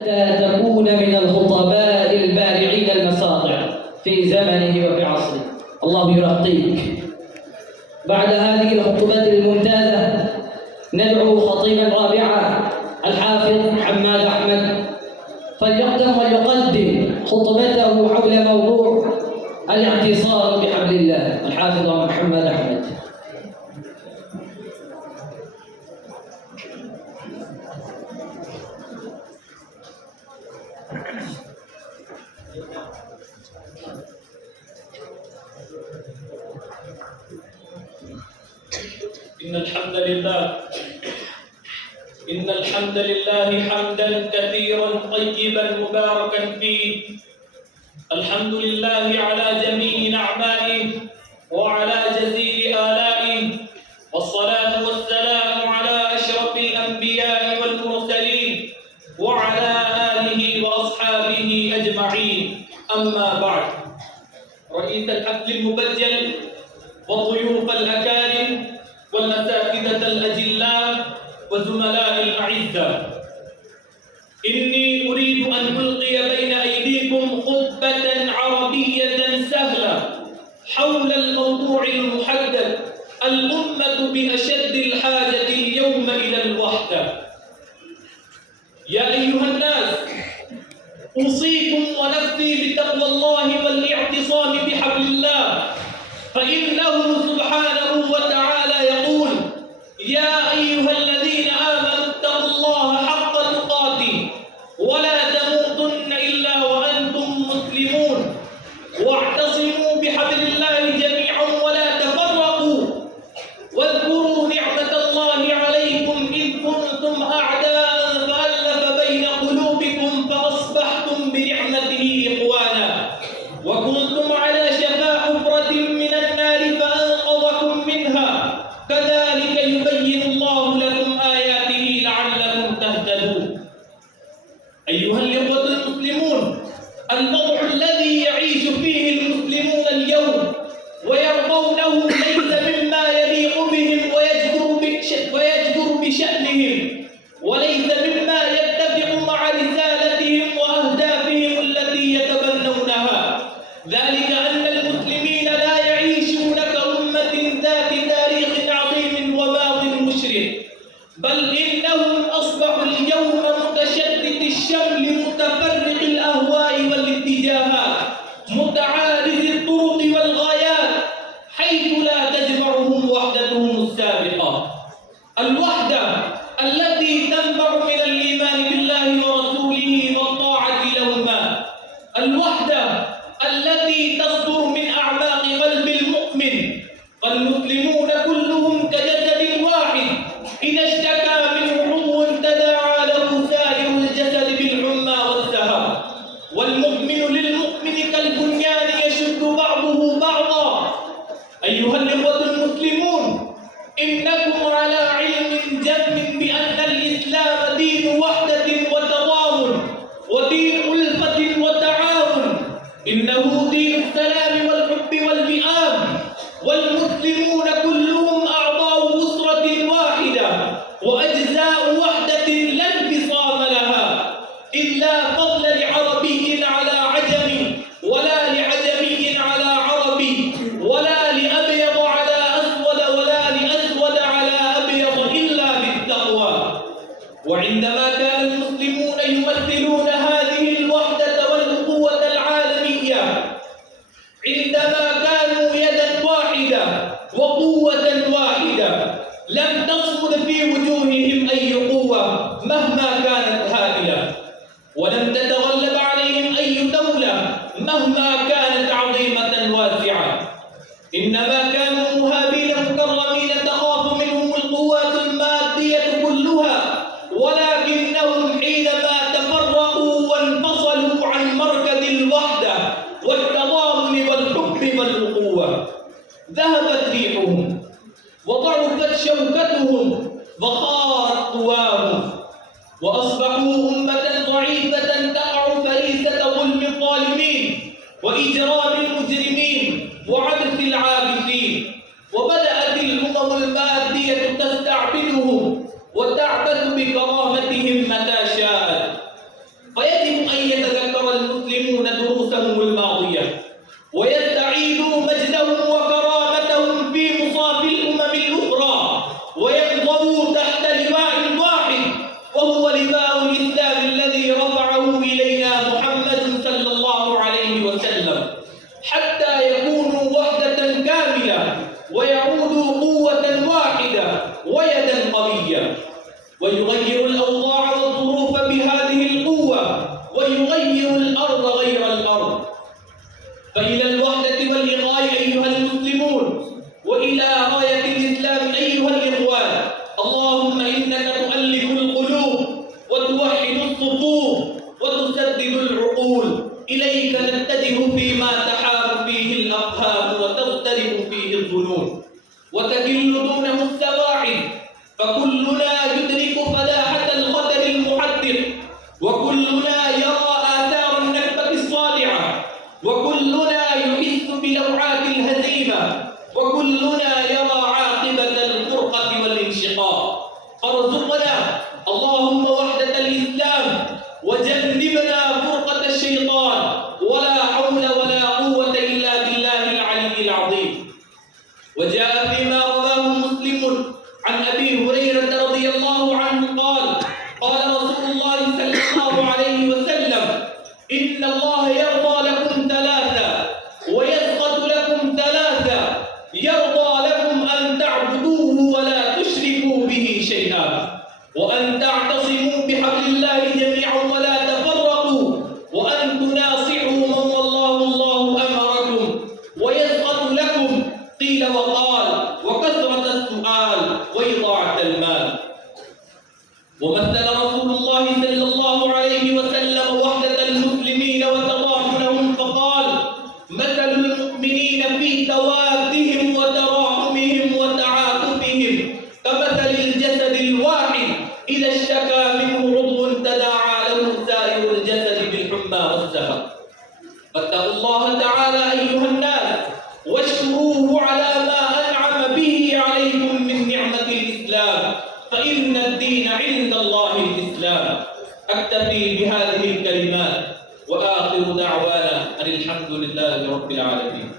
تكون من الخطباء البارعين المساطع في زمنه وفي عصره. الله يرقيك. بعد هذه الخطبات الممتازة ندعو خطيبا رابعا الحافظ حماد أحمد فليقدم ويقدم خطبته حول موضوع الاعتصام بحبل الله. الحافظ محمد أحمد. إن الحمد لله حمدا كثيرا طيبا مباركا فيه. الحمد لله على جميع نعمائه وعلى جزيل آلائه، والصلاة والسلام على أشرف الأنبياء والمرسلين وعلى آله وأصحابه أجمعين. أما بعد، رئيس الحفل المبجل والضيوف الأكارم والأساتذة الأجلاء وزملاء الأعزاء، إني أريد أن ألقي بين أيديكم خطبة عربية سهلة حول الموضوع المحدد: الأمة بأشد الحاجة اليوم إلى الوحدة. يا أيها الناس، أوصيكم ونفسي بتقوى الله والاعتصام بحبل الله، فإنه سبحانه وتعالى يقول: يا أيها الذين آمنوا اتقوا الله حق تقاته ولا تموتن إلا وأنتم مسلمون، واعتصموا بحبل الله جميعا ولا تفرقوا، واذكروا نعمة الله عليكم إذ كنتم أعداء فألف بين قلوبكم فأصبحتم بنعمته إخوانا، وكنتم على شفا حفرة من النار فأنقذكم منها، كذلك يبين الله لكم آياته لعلكم تهتدون. أيها الإخوة المسلمون، الوضع الذي يعيش فيه المسلمون اليوم ويرضونه ليس مما يليق بهم ويجدر بشأنهم، وليس مما يتفق مع رسالتهم وأهدافهم التي يتبنونها. ذلك أن المسلمين لا يعيشون كأمة ذات تاريخ عظيم وماض مشرق، بل إنهم أصبحوا اليوم متشتت الشمل متفرق الأهواء والاتجاهات متعارض الطرق والغايات، حيث لا تجمعهم وحدتهم السابقة، الوحدة التي تنبع من الإيمان بالله ورسوله والطاعة لهما، الوحدة التي تصدر من أعماق قلب المؤمن. فالمسلمون كلهم كجسد واحد، إذا اشتكى منه عضو تداعى له سائر الجسد بالحمى والسهر. والمؤمن للمؤمن كالبنيان يشد بعضه بعضا. أيها الإخوة المسلمون، إنكم على علم جم بأن الإسلام دين وحدة وتضامن ودين ألفة وتعاون، إنه دين السلام والحب والوئام، والمسلمون كلهم أعضاء أسرة واحدة وأجزاء وحدة لا انفصام لها، إذ لا فضل لعربي على عجمي، ولا لعجمي على عربي، ولا لأبيض على أسود، ولا لأسود على أبيض، إلا بالتقوى. وعندما كان المسلمون يمثلون هذه الوحدة والأخوة العالمية، عندما كانوا يدا واحدة وقوة واحدة، لم تصمد في وجوههم أي قوة مهما كانت هائلة، ولم تتغلب عليهم أي دولة مهما كانت عظيمة واسعة، إنما كانوا مهابين مكرمين تخاف منهم القوات المادية كلها، ولكنهم حينما تفرقوا وانفصلوا عن مركز الوحدة والتضامن والحب والأخوة، ذهبت ريحهم وضعفت شوكتهم وخارت قواهم، وأصبحوا أمة ضعيفة تقع فريسة ظلم الظالمين وإجرام المجرمين وعبث العابثين. وبدأت الأمم المادية تستعبدهم وتعبث بكرامتهم متى شاءت. وكلنا يحس بلوعات الهزيمة، وكلنا يرى عاقبة الفرقة والانشقاق. فارزقنا اللهم وحدة الإسلام، وجنبنا فرقة الشيطان، ولا حول ولا قوة إلا بالله العلي العظيم. وجاء فيما رواه مسلم عن أبي هريرة رضي الله عنه قال: قال رسول الله صلى الله عليه وسلم: إن الله يرضى لكم ثلاثة ويسخط لكم ثلاثة: يرضى لكم أن تعبدوه ولا تشركوا به شيئا، وأن تعتصموا بحبل الله جميعا ولا تفرقوا، وأن تناصحوا من والله الله أمركم. ويسخط لكم قيل وقال، وكثرة السؤال، وإضاعة المال. ومثل رسول الله صلى الله عليه وسلم وحدة المسلمين وتضامنهم فقال: مثل المؤمنين في توادهم وتراحمهم وتعاطفهم كمثل الجسد الواحد إذا اشتكى منه عضو تداعى له سائر الجسد بالحمى والسهر. فاتقوا الله تعالى أيها الناس، واشكروه على ما أنعم به عليكم من نعمة الإسلام، فإن الدين عند الله الإسلام. أكتفي بهذه الكلمات، وآخر دعوانا أن الحمد لله رب العالمين.